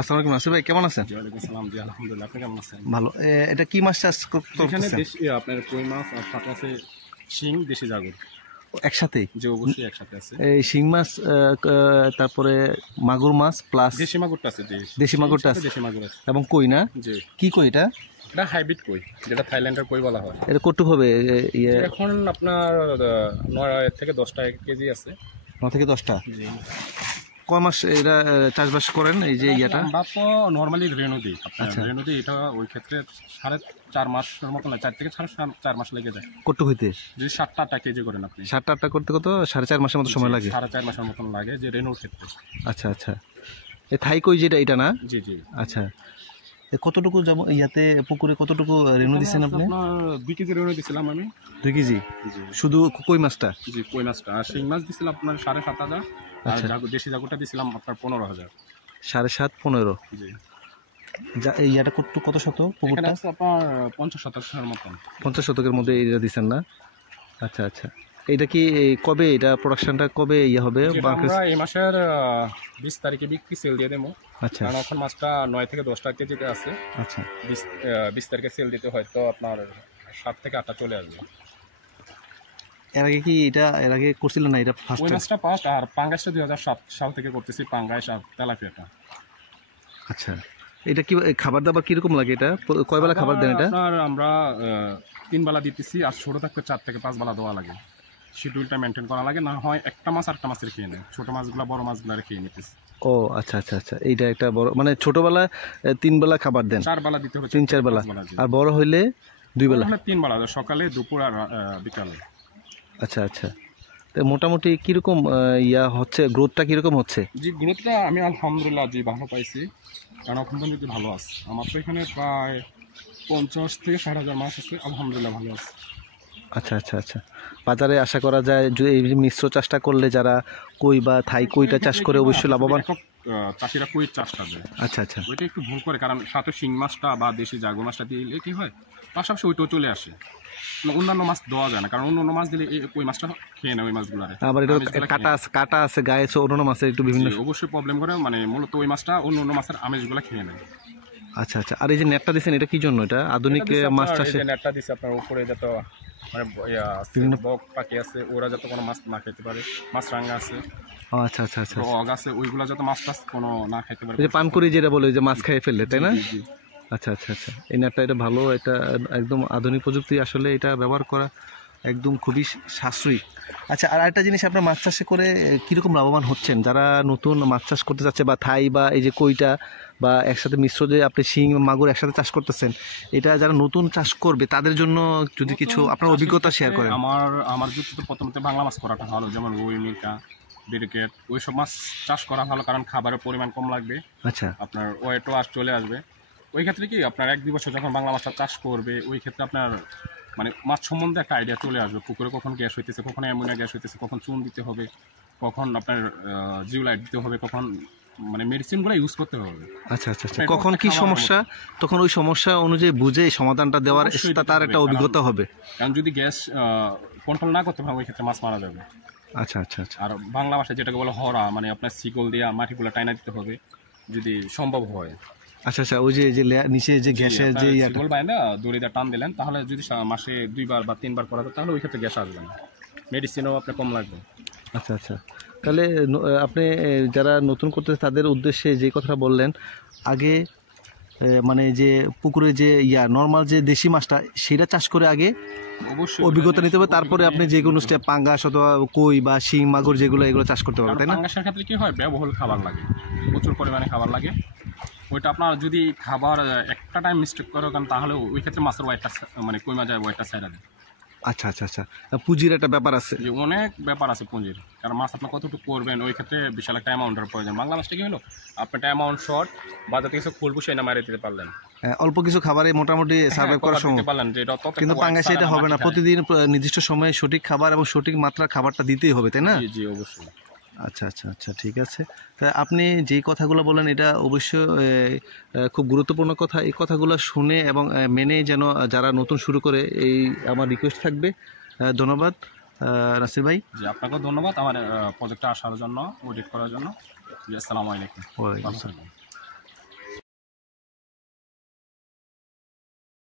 আসসালামু আলাইকুম নাসির ভাই, কেমন আছেন? ওয়ালাইকুম আসসালাম জি, আলহামদুলিল্লাহ। আপনি কেমন আছেন? ভালো। এটা কি মাছ চাষ এখানে করতেছেন? দেশি আপনার কই মাছ আর সাথে আছে শিং, দেশি জাগর। একসাথে? যে অবশ্যই একসাথে আছে। এই শিং মাছ, তারপরে মাগুর মাছ প্লাস দেশি মাগুরটা আছে, দেশি মাগুরটা আছে দেশি মাগুর আছে এবং কই না? জি। কি কই এটা? এটা হাইব্রিড কই, যেটা থাইল্যান্ডের কই বলা হয়। এটা কতটুকু হবে? এখন আপনার 9 থেকে 10 টাকা কেজি আছে। 9 থেকে 10টা। জি। কয় মাস এটা চাষবাস করেন এই যে ইয়াটা? আমরা তো নর্মালি রেনু দিই। আচ্ছা। রেনু দিই, এটা ওই ক্ষেত্রে 4.5 মাসের মতো না, 4 থেকে 4.5 মাস লেগে যায়। কতটুকু হইতে? যদি 7-8 কেজি করেন আপনি, 7-8টা করতে কত 4.5 মাসের মতো সময় লাগে? 4.5 মাসের মতন লাগে যে রেনুর ক্ষেত্রে। আচ্ছা আচ্ছা। এই থাই কই যেটা, এটা না? জি জি। আচ্ছা। কতটুকু যেমন ইয়াতে পুকুরে কতটুকু রেনু দিচ্ছেন আপনি? আপনার 2 কেজি রেনু দিছিলাম আমি। 2 কেজি? জি। শুধু কই মাছটা? জি, কই মাছটা। আর শিং মাছ দিছিলাম আপনার 7,500। আর দেশি জাগুরটা দিছিলাম আপনার 15,000। 7.5, 15। জি। ইয়াটা কত শত পুকুরটা? এখানে আছে আপনার 50 শতাংশের মতন। 50 শতকের মধ্যে এটা দিচ্ছেন না? আচ্ছা আচ্ছা। এটা কি কবে এটা প্রোডাকশনটা কবে ইয়ে হবে? আমরা এই মাসের 20 তারিখে বিক্রি সেল দিয়ে দেবো। আচ্ছা। কারণ এখন মাছটা 9 থেকে 10 টাকা কেজিতে আছে। আচ্ছা। 20 তারিখে সেল দিতে হয়তো আপনার 7 থেকে 8টা চলে আসবে। এর আগে কি এটা এর আগে করছিলেন না? এটা ফার্স্ট? ওই মাছটা ফার্স্ট। আর পাঙ্গাসটা 2007 সাল থেকে করতেছি, পাঙ্গাস আর তেলাপিয়াটা। আচ্ছা। এটা কি খাবার দাবার কিরকম লাগে? এটা কয় বেলা খাবার দেন এটা? আপনার আমরা 3 বেলা দিতেছি, আর ছোট থাকতে 4 থেকে 5 বেলা দেওয়া লাগে। শিডিউলটা মেনটেন করা লাগে, না হয় একটা মাছ আরেকটা মাছের খেয়ে নেয়, ছোট মাছগুলো বড় মাছগুলো খেয়ে নিতেছে। ও আচ্ছা আচ্ছা আচ্ছা। এইটা একটা বড়, মানে ছোটবেলা 3 বেলা খাবার দেন? 4 বেলা দিতে হবে, 3-4 বেলা। আর বড় হইলে 2 বেলা? 3 বেলা, সকালে, দুপুর আর বিকালে। আচ্ছা আচ্ছা। তো মোটামুটি কিরকম ইয়া হচ্ছে, গ্রোথটা কিরকম হচ্ছে? জি, গ্রোথটা আমি আলহামদুলিল্লাহ জি ভালো পাইছি, কারণ এখন পর্যন্ত ভালো আছে। আমার তো এখানে প্রায় 50 থেকে 60,000 মাছ আছে, আলহামদুলিল্লাহ ভালো আছে। আচ্ছা আচ্ছা আচ্ছা। বাজারে আশা করা যায় যে এই মিশ্র চাষটা করলে যারা কই বা থাই কইটা চাষ করে অবশ্যই লাভবান। চাষিরা কই চাষটা দেয়। আচ্ছা আচ্ছা। ওইটা একটু ভুল করে, কারণ সাথে শিং মাছটা বা দেশি জাগর মাছটা দিলে কি হয়, পাশাপাশি ওইটাও চলে আসে। অন্যান্য মাছ দেওয়া যায় না, কারণ অন্যান্য মাছ দিলে ওই মাছটা খেয়ে নেয় ওই মাছগুলো। আবার এটা কাটা আছে গায়ে, অন্য মাছের একটু বিভিন্ন অবশ্যই প্রবলেম করে, মানে মূলত ওই মাছটা অন্য মাছের আমেজগুলো খেয়ে নেয়। আচ্ছা আচ্ছা। আর এই যে নেটটা দিচ্ছেন, এটা কি জন্য? এটা আধুনিক মাছ চাষে নেটটা দিচ্ছে আপনার উপরে, যাতে মানে বিভিন্ন বক পাখি আছে, ওরা যাতে কোনো মাছ না খেতে পারে। মাছরাঙা আছে, আচ্ছা আচ্ছা আচ্ছা, অগ আছে, ওইগুলা যাতে মাছ টাছ কোনো না খেতে পারে। যে পানকুড়ি যেটা বলে যে মাছ খেয়ে ফেললে, তাই না? জি। আচ্ছা আচ্ছা আচ্ছা। এই নেটটা এটা ভালো, এটা একদম আধুনিক প্রযুক্তি, আসলে এটা ব্যবহার করা একদম খুবই সাশ্রয়ী। আচ্ছা, আর একটা জিনিস, আপনার মাছ চাষে করে কীরকম লাভবান হচ্ছেন? যারা নতুন মাছ চাষ করতে যাচ্ছে, বা থাই বা এই যে কইটা বা একসাথে মিশ্র যে আপনি শিং মাগুর একসাথে চাষ করতেছেন, এটা যারা নতুন চাষ করবে তাদের জন্য যদি কিছু আপনার অভিজ্ঞতা শেয়ার করেন। আমার যদি তো প্রথমত বাংলা মাছ করাটা ভালো, যেমন রুই, মিরকা, ব্রিকেট, ওইসব মাছ চাষ করা ভালো, কারণ খাবারের পরিমাণ কম লাগবে। আচ্ছা। আপনার ওয়েটও চলে আসবে। ওই ক্ষেত্রে কি আপনার 1-2 বছর যখন বাংলা মাছটা চাষ করবে, ওই ক্ষেত্রে আপনার মানে মাছ সম্বন্ধে একটা আইডিয়া চলে আসবে। পুকুরে কখন গ্যাস হইতেছে, কখন অ্যামোনিয়া গ্যাস হইতেছে, কখন চুন দিতে হবে, কখন আপনার জিওলাইট দিতে হবে, কখন মানে মেডিসিনগুলো ইউজ করতে হবে। আচ্ছা আচ্ছা আচ্ছা। কখন কি সমস্যা, তখন ওই সমস্যা অনুযায়ী বুঝে সমাধানটা দেওয়ার তার একটা অভিজ্ঞতা হবে। কারণ যদি গ্যাস কন্ট্রোল না করতে পারে, ওই ক্ষেত্রে মাছ মারা যাবে। আচ্ছা আচ্ছা আচ্ছা। আর বাংলা ভাষায় যেটাকে বলে হরা, মানে আপনার শিকল দিয়ে মাটিগুলো টাইনা দিতে হবে যদি সম্ভব হয়। আচ্ছা আচ্ছা। ওই যে নিচে যে গ্যাসের যে শিকল বাইনা দড়ি দিয়ে টান দিলেন, তাহলে যদি মাসে 2 বার বা 3 বার করা যায়, তাহলে ওই ক্ষেত্রে গ্যাস আসবে না, মেডিসিনও আপনার কম লাগবে। আচ্ছা আচ্ছা। তাহলে আপনি যারা নতুন করতেছে তাদের উদ্দেশ্যে যে কথা বললেন, আগে মানে যে পুকুরে যে নর্মাল যে দেশি মাছটা, সেটা চাষ করে আগে অবশ্যই অভিজ্ঞতা নিতে হবে, তারপরে আপনি যে কোনো পাঙ্গাস অথবা কই বা শিং মাগুর যেগুলো, এগুলো চাষ করতে পারবেন, তাই না? পাঙ্গাসের ক্ষেত্রে কি হয়, ব্যয়বহুল খাবার লাগে, প্রচুর পরিমাণে খাবার লাগে। ওইটা আপনার যদি খাবার একটা টাইম মিস্টেক করে, কারণ তাহলে ওই ক্ষেত্রে মাছের ওয়েটটা, মানে কই মাছের ওয়েটটা ছাইড়া দেয়। আচ্ছা আচ্ছা আচ্ছা। পুঁজির একটা ব্যাপার আছে, অনেক ব্যাপার আছে পুঁজির, কারণ মাছ আপনার কতটুকু করবেন, ওই ক্ষেত্রে বিশাল একটা অ্যামাউন্টের প্রয়োজন। বাংলা মাছটা কি হলো, আপনি একটা অ্যামাউন্ট শর্ট বাজার থেকে ফুল পুষে না মারিয়ে দিতে পারলেন, অল্প কিছু খাবারে মোটামুটি সার্ভাইভ করা সম্ভব। কিন্তু পাঙ্গাসে এটা হবে না, প্রতিদিন নির্দিষ্ট সময়ে সঠিক খাবার এবং সঠিক মাত্রার খাবারটা দিতেই হবে, তাই না? জি অবশ্যই। আচ্ছা আচ্ছা আচ্ছা, ঠিক আছে। তা আপনি যেই কথাগুলো বলেন, এটা অবশ্যই খুব গুরুত্বপূর্ণ কথা। এই কথাগুলো শুনে এবং মেনে যেন যারা নতুন শুরু করে, এই আমার রিকোয়েস্ট থাকবে। ধন্যবাদ নাসির ভাই। জি, আপনাকেও ধন্যবাদ আমার প্রজেক্টে আসার জন্য, অডিট করার জন্য। জি, আসসালামু আলাইকুম। ওয়ালাইকুম আসসালাম।